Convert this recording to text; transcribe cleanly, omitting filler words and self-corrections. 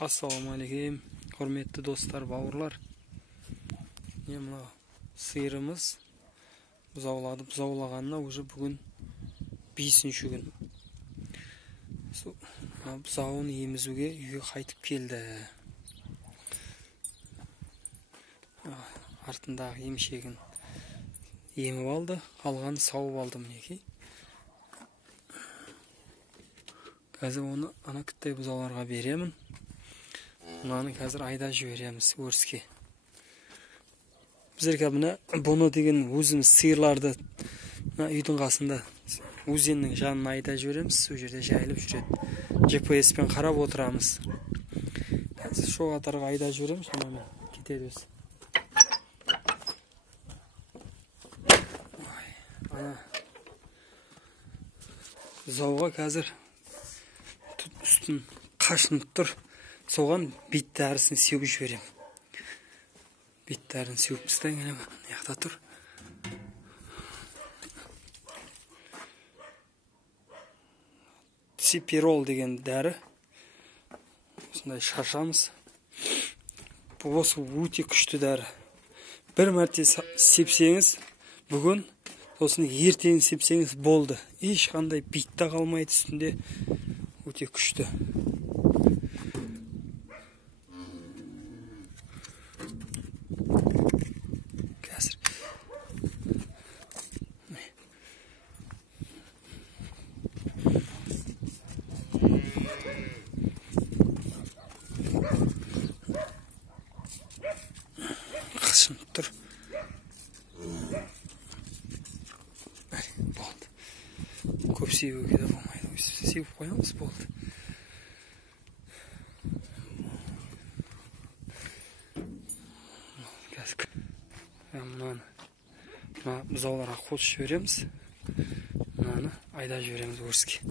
Assalamu alaikum, hurmatli do'stlar, bavurlar. Mana sıyırımız buzavlaganına уже bugün 5-chi gün. Buzavını emizуге үйге qaytып keldi. Артындағы емшегін еміп алды, қалғанын сауып алды мінекей. Қазір оны ана кіттай бұзауларға беремін. Мынаны қазір айда жібереміз өріске. Біздерге бұны деген өзіміз сиырларды үйдің қасында өзеннің жанына айда жібереміз. Сол жерде жайылып жүреді. GPS-пен қарап отырамыз. Қазір шоу қатарға айда жіберем, шамамен кетеді өзі. Бұзауға қазір үстін қашынып тұр. Соған бит дәрісін сеуіп жіберем. Бит дәрісін сеуіп тастайын, мына жақта тұр. Циперол деген дәрі. Осындай шашамыз. Осы өте күшті дәрі. Бір мәрте сепсеңіз, бүгін сосын ертең сепсеңіз болды. Ешқандай бит та қалмайды үстінде. Өте күшті. Қашынып тұр. Болды. Көп сеуге де болмайды. Сеуіп қоямыз, болды. Мынаны бұзауларға қосып жібереміз. Мынаны айда жібереміз өріске.